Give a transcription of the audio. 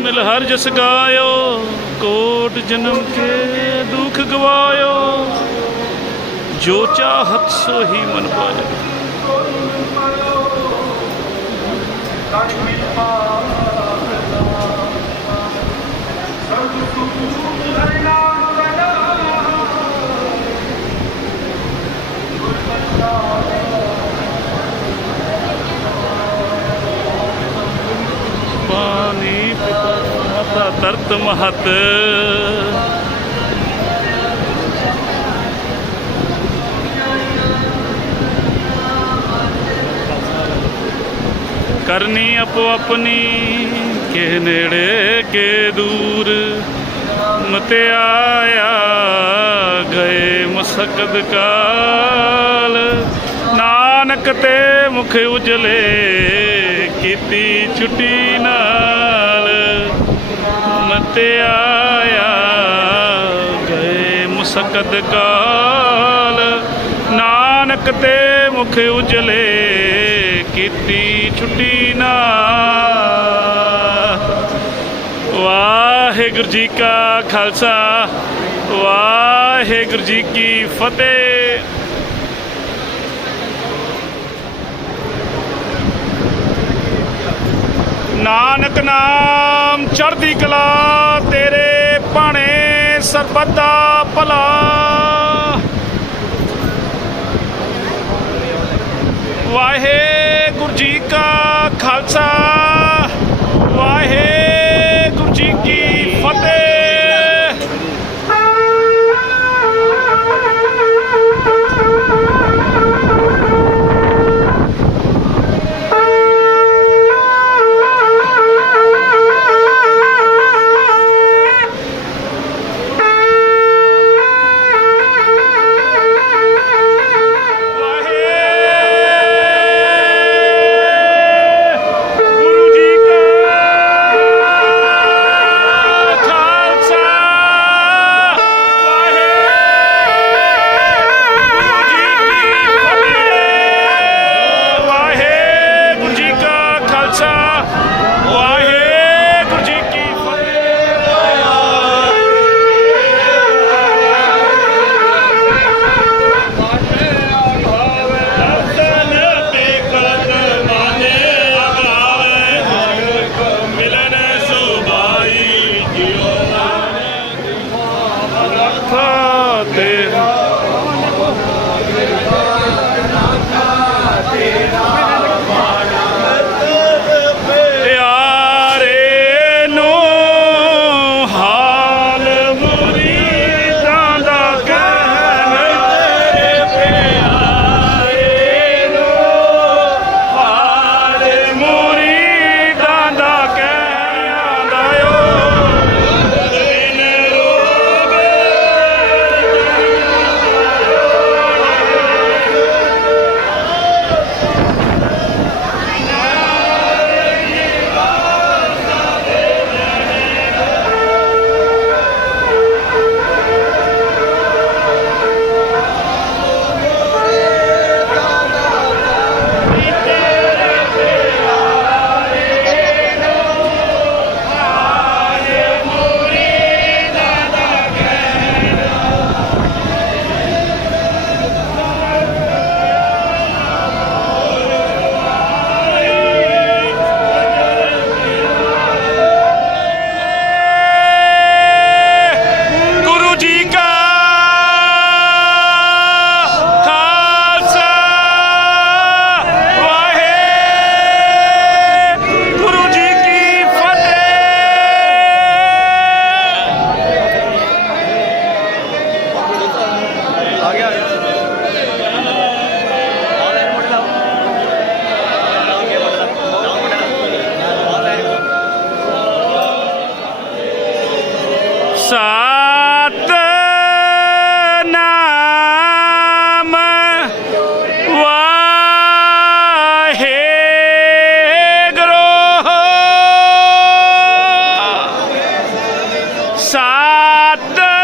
ਮਿਲ ਹਰ ਜਸ ਗਾਇਓ, ਕੋਟ ਜਨਮ ਕੇ ਦੁਖ ਗਵਾਇਓ। ਜੋ ਚਾਹਤ ਸੋ ਹੀ ਮਨ ਪਾਇਆ ਪਾਣੀ ਮਾਤਾ ਮਹਤ। ਕਰਨੀ ਆਪੋ ਆਪਣੀ ਕੇ ਨੇੜੇ, ਕੇ ਦੂਰ। ਮਤੇ ਆਇਆ ਗਏ ਮਸਕਦ ਕਾਲ। ਨਾਨਕ ਤੇ ਮੁਖ ਉਜਲੇ, ਕੀਤੀ ਛੁੱਟੀ ਨਾ ਮਤੇ ਆਇਆ ਗਏ ਮੁਸਕਦ ਕਾਲ। ਨਾਨਕ ਤੇ ਮੁਖ ਉਜਲੇ ਕੀਤੀ ਛੁੱਟੀ ਨਾ। ਵਾਹਿਗੁਰੂ ਜੀ ਕਾ ਖਾਲਸਾ, ਵਾਹਿਗੁਰੂ ਜੀ ਕੀ ਫਤਿਹ। ਨਾਨਕ ਨਾਮ ਚੜ੍ਹਦੀ ਕਲਾ ਸਰਬੱਤ ਦਾ ਭਲਾ। manter. ਵਾਹਿਗੁਰੂ ਸਤ